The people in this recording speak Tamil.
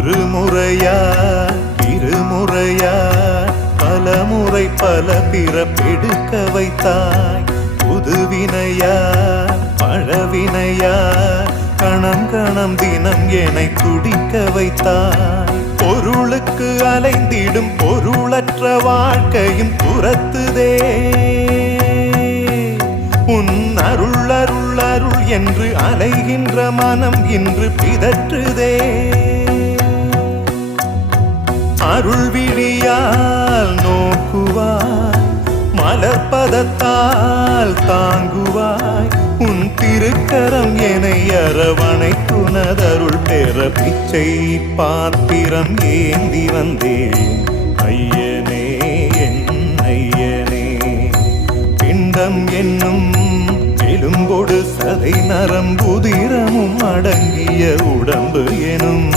ஒரு முறையா இருமுறையா பல முறை பல பிறப்பெடுக்க வைத்தாய். புதுவினையா பழவினையா கணம் கணம் தினம் என்னை துடிக்க வைத்தாய். பொருளுக்கு அலைந்திடும் பொருளற்ற வாழ்க்கையும் துரத்துதே. உன் அருள் அருள் அருள் என்று அலைகின்ற மனம் இன்று பிதற்றுதே. அருள் விழியால் நோக்குவாய், மலர்பதத்தால் தாங்குவாய். உன் திருக்கரம் என்னை அரவணைத்துனதருள் பெற பிச்சை பாத்திரம் ஏந்தி வந்தேன். ஐயனே என் ஐயனே, பிண்டம் என்னும் எலும்பொடு சதை நரம்புதிரமும் அடங்கிய உடம்பு எனும்